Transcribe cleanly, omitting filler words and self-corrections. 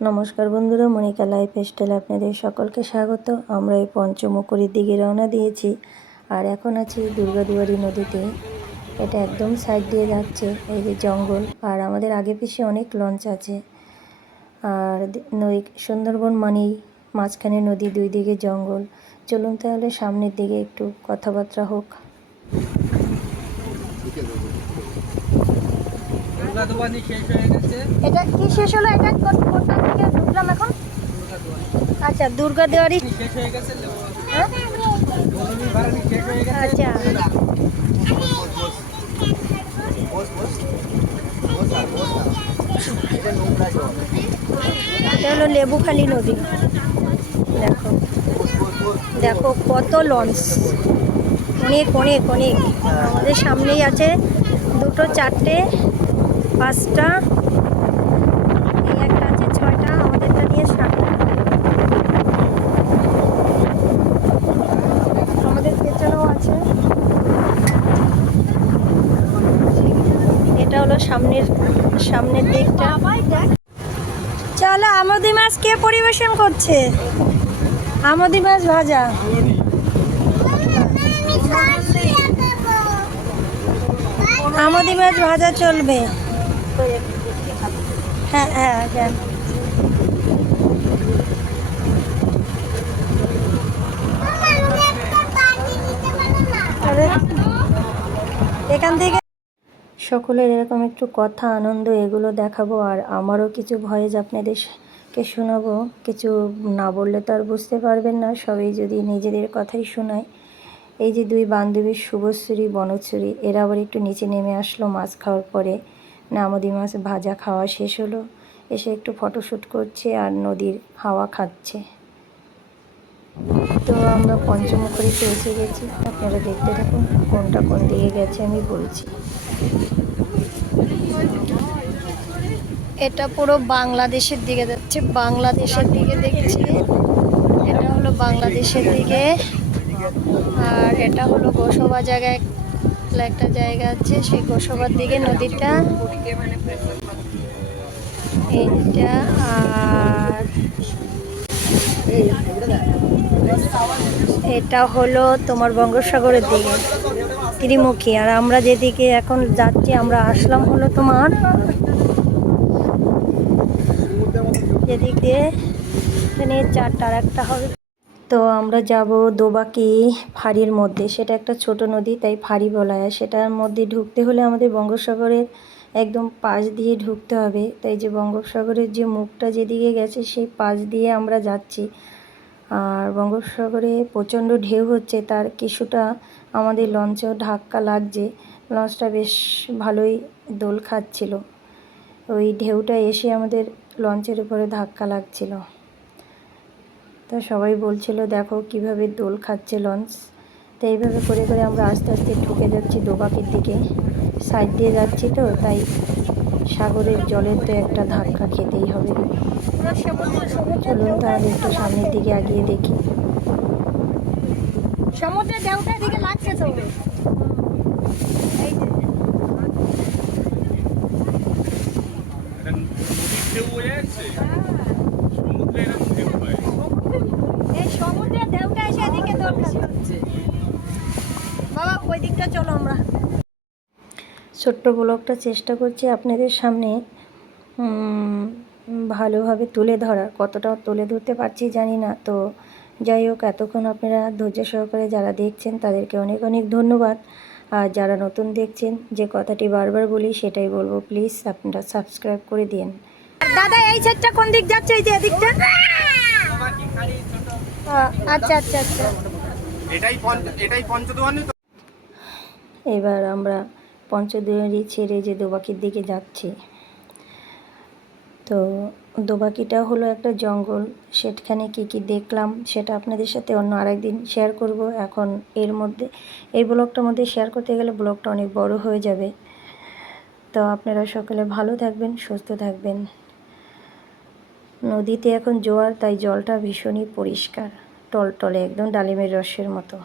নমস্কার বন্ধুরা, মনিকা লাইফস্টাইলে আপনাদের সকলকে স্বাগত। আমরা এই পঞ্চমুখরীর দিকে রওনা দিয়েছি আর এখন আছি দুর্গাদুয়ারি নদীতে। এটা একদম সাইড দিয়ে যাচ্ছে, এই যে জঙ্গল, আর আমাদের আগে পিছিয়ে অনেক লঞ্চ আছে। আর নদী সুন্দরবন মানেই মাঝখানে নদী, দুই দিকে জঙ্গল। চলুন তাহলে সামনের দিকে একটু কথাবার্তা হোক। এটা কি শেষ হলো? এটা কোথা থেকে ঢুকলাম এখন? আচ্ছা, দুর্গাদুয়ারি শেষ হয়ে গেছে। আচ্ছা, এটা হলো লেবুখালী নদী। দেখো দেখো কত লঞ্চ, অনেক অনেক অনেক। আমাদের সামনেই আছে দুটো, চারটে, পাঁচটা, এই একটা আছে ছয়টা, আমাদেরটা নিয়ে সাতটা। আমাদের পেছনেও আছে। এটা হলো সামনের দিকটা। চলো, আমদি মাছ কে পরিবেশন করছে? আমদি মাছ ভাজা। আমদি মাছ ভাজা চলবে। হ্যাঁ হ্যাঁ হ্যাঁ। এখান থেকে সকলের এরকম একটু কথা, আনন্দ, এগুলো দেখাবো। আর আমারও কিছু ভয়েস আপনাদেরকে শোনাবো। কিছু না বললে তো আর বুঝতে পারবেন না, সবাই যদি নিজেদের কথাই শোনায়। এই যে দুই বান্ধবী, শুভশ্রী, বনশ্রী, এরা আবার একটু নিচে নেমে আসলো মাছ খাওয়ার পরে। আমদি মাছ ভাজা খাওয়া শেষ হলো, এসে একটু ফটোশ্যুট করছে আর নদীর হাওয়া খাচ্ছে। তো আমরা পঞ্চমুখরীতে এসে গেছি, আপনারা দেখতে থাকুন। কোনটা কোন দিকে গেছে আমি বলছি। এটা পুরো বাংলাদেশের দিকে যাচ্ছে, বাংলাদেশের দিকে দেখছি। এটা হলো বাংলাদেশের দিকে, আর এটা হলো গোসবা জায়গায় একটা জায়গা আছে, সেই গোসবার দিকে নদীটা এইটা। আর এটা হলো তোমার বঙ্গোপসাগরের দিকে ত্রিমুখী। আর আমরা যেদিকে এখন যাচ্ছি, আমরা আসলাম হলো তোমার যেদিকে এখানে চারটা, আর একটা হবে। তো আমরা যাব দোবাকি ফাঁড়ির মধ্যে। সেটা একটা ছোট নদী, তাই ফাঁড়ি বলা হয়। সেটার মধ্যে ঢুকতে হলে আমাদের বঙ্গোপসাগরের একদম পাশ দিয়ে ঢুকতে হবে। তাই যে বঙ্গোপসাগরের যে মুখটা যেদিকে গেছে, সেই পাশ দিয়ে আমরা যাচ্ছি। আর বঙ্গোপসাগরে প্রচণ্ড ঢেউ হচ্ছে, তার কিছুটা আমাদের লঞ্চেও ধাক্কা লাগছে। লঞ্চটা বেশ ভালোই দোল খাচ্ছিল, ওই ঢেউটা এসে আমাদের লঞ্চের উপরে ধাক্কা লাগছিল। তো সবাই বলছিল দেখো কিভাবে দোল খাচ্ছে লঞ্চ। তো এইভাবে করে করে আমরা আস্তে আস্তে ঢুকে যাচ্ছি দোবাকির দিকে। সাইড দিয়ে যাচ্ছি তো, তাই সাগরের জলের তো একটা ধাক্কা খেতেই হবে। চলুন তাহলে একটু সামনের দিকে এগিয়ে দেখি। সমুদ্রের ঢেউটার দিকে লাগছে তো, এই সমুদ্রের ঢেউটা এসে এদিকে দোল খাচ্ছে। বাবা ওই দিকটা চলো। আমরা ছোট্ট ব্লগটা চেষ্টা করছি আপনাদের সামনে ভালোভাবে তুলে ধরার। কতটা তুলে ধরতে পারছি জানি না। তো যাই হোক, এতক্ষণ আপনারা ধৈর্য সহকারে যারা দেখছেন তাদেরকে অনেক অনেক ধন্যবাদ। আর যারা নতুন দেখছেন, যে কথাটি বারবার বলি সেটাই বলবো, প্লিজ আপনারা সাবস্ক্রাইব করে দিন। দাদা এই সাইডটা কোন দিক যাচ্ছে? এই যে এদিকটা। আচ্ছা আচ্ছা আচ্ছা, এটাই পঞ্চদুয়ারি। এবার আমরা পঞ্চদুয়ারি ছেড়ে যে দোবাকির দিকে যাচ্ছি। তো দোবাকিটা হলো একটা জঙ্গল। সেখানে কি কি দেখলাম সেটা আপনাদের সাথে অন্য আরেকদিন শেয়ার করব। এখন এর মধ্যে এই ব্লগটার মধ্যে শেয়ার করতে গেলে ব্লগটা অনেক বড় হয়ে যাবে। তো আপনারা সকলে ভালো থাকবেন, সুস্থ থাকবেন। নদীতে এখন জোয়ার, তাই জলটা ভীষণই পরিষ্কার, টলটলে, একদম ডালিমের রসের মতো।